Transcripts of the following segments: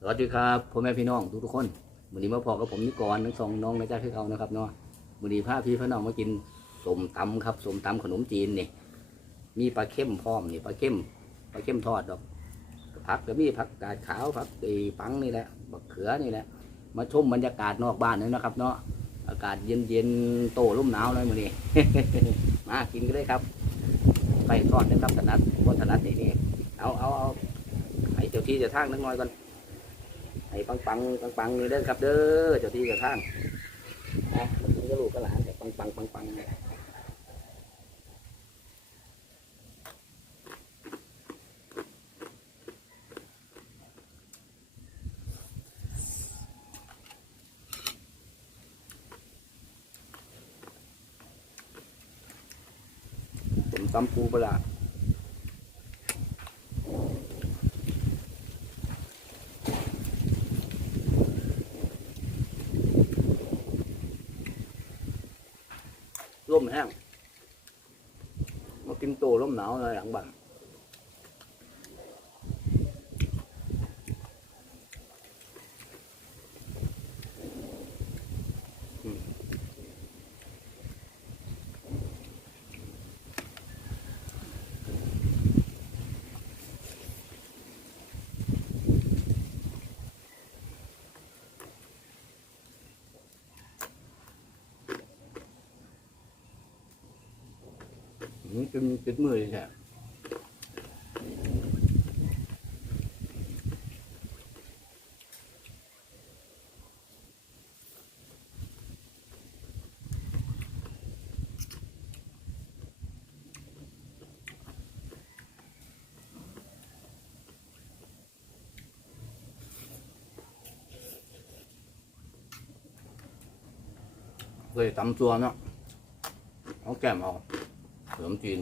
สวัสดีครับพ่อแม่พี่น้องทุกทุกๆคนวันนี้มาพอกับผมนิกรทั้งสองน้องนะจ๊ะพี่เขานะครับเนาะวันนี้พาพี่พี่น้องมากินสมตำครับสมตำขนมจีนนี่มีปลาเข้มพร้อมนี่ปลาเข้มปลาเข้มทอดดอกผักก็มีผักกาดขาวผักตีปังนี่แหละบักเขือนี่แหละมาชมบรรยากาศนอกบ้านนี่นะครับ เนาะอากาศเย็นเย็นๆโตร่มหนาวเลยมื้อนี้มากินกันเลยครับไปทอดนะครับถนัดบนถนัดนี่นี่เอาเอาเอาให้เจ้าที่เจะทางนักน้อยก่อน ให้ปังปังปังปังนี่เด้อครับเด้อเจ้าที่เจ้าทางนะมันก็ลูกก็หลานแต่ปังปังปังปังผมตำปูปลา ร้าร่มแห้งมากินโตร่มหนาวเลยหลังบ้า อืมจนติดมือเลยแขนมจีน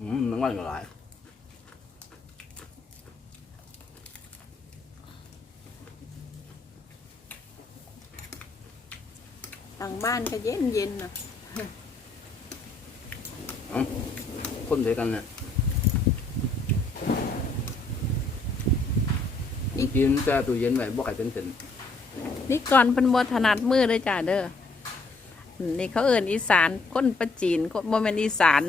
อืมมันว่าอยู่หลายทางบ้านก็เย็นเย็นๆนะคนเดียวกันเนี่ยขนมจีนแต่ตู้เย็นไว้บ่ไข่เป็นเส้น นี่ก่อนเพิ่นบ่ถนัดมือเลยจ้าเด้อ นี่เขาเอินอีสานคนประจีนคนบ่แม่นอีสาน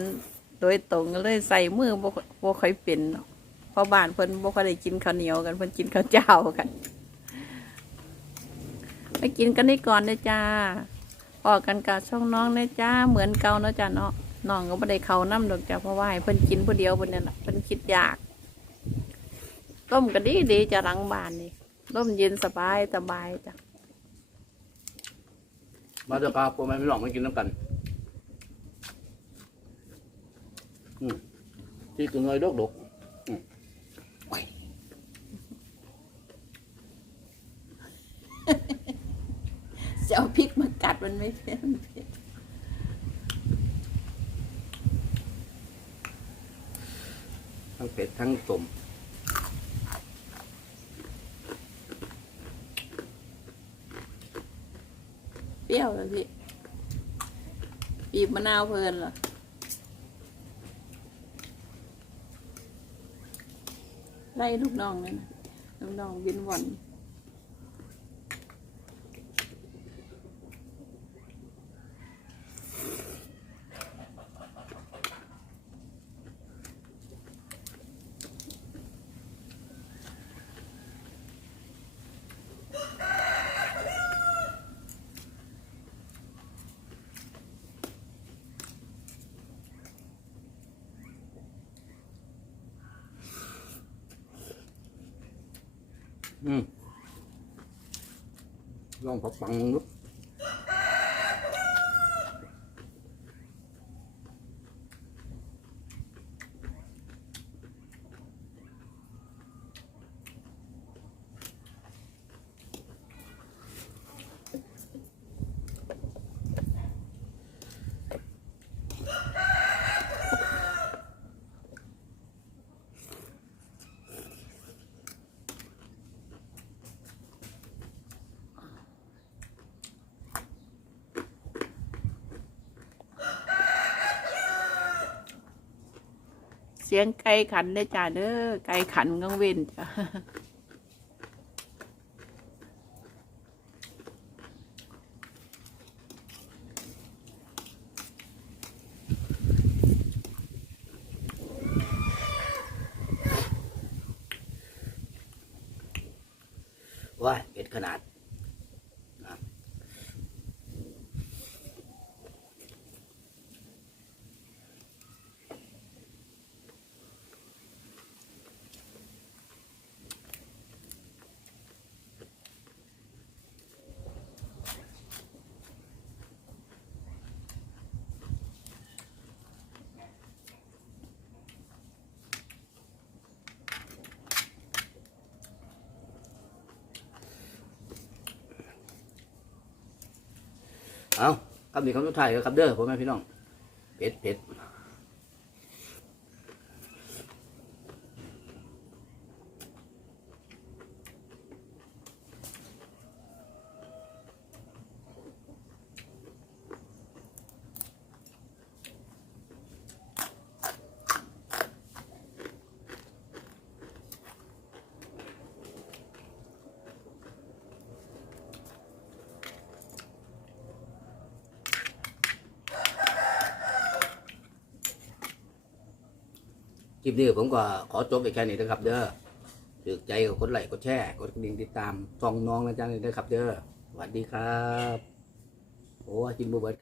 โดยตรงเลยใส่มือบ่บ่ค่อยเป็นเพราะบ้านเพิ่นบ่ค่อยได้กินข้าวเหนียวกันเพิ่นกินข้าวเจ้ากันไปกินกันนี่ก่อนเด้อจ้าออกกันกับช่องน้องเด้อจ้าเหมือนเก่าเนะจ้าเนาะน้องก็บ่ได้เขานํดอกจ้าเพราะว่าเพิ่นกินผู้เดียวเพิ่นนั่นน่ะเพิ่นคิดยาก ต้มก็ดีดีๆจ้ะหลังบ้านนี่ร่มเย็นสบายสบายจ้ะ มาเถอะครับพ่อแม่พี่น้องมากินน้ำกัน อืมที่ตัวเงยดกดกอืมไว้จะเอาพริกมากัดมันไม่เผ็ดมันเผ็ดทั้งเผ็ดทั้งสม ปรี้ยวเลยพี่บีบมะนาวเพลินเหรอไล่ลูกน้องเลยนะลูกน้องบินวัน อืมลองพับปังนุ๊ก สียงไก่ขันได้จ้าเด้อไก่ขันกังเว้นจ้าว้าเผ็ดขนาด เอาคำนี้คำสุดท้ายครับเด้อผมแม่พี่น้องเผ็ดเผ็ด คลิปนี้ผมก็ขอจบไปแค่นี้นะครับ เด้อถือใจกับกดไลค์กดแชร์กดกระดิ่งติดตามฟองน้องนะจ๊ะเลยนะครับ เด้อสวัสดีครับ โอ้ยกินบุเบิด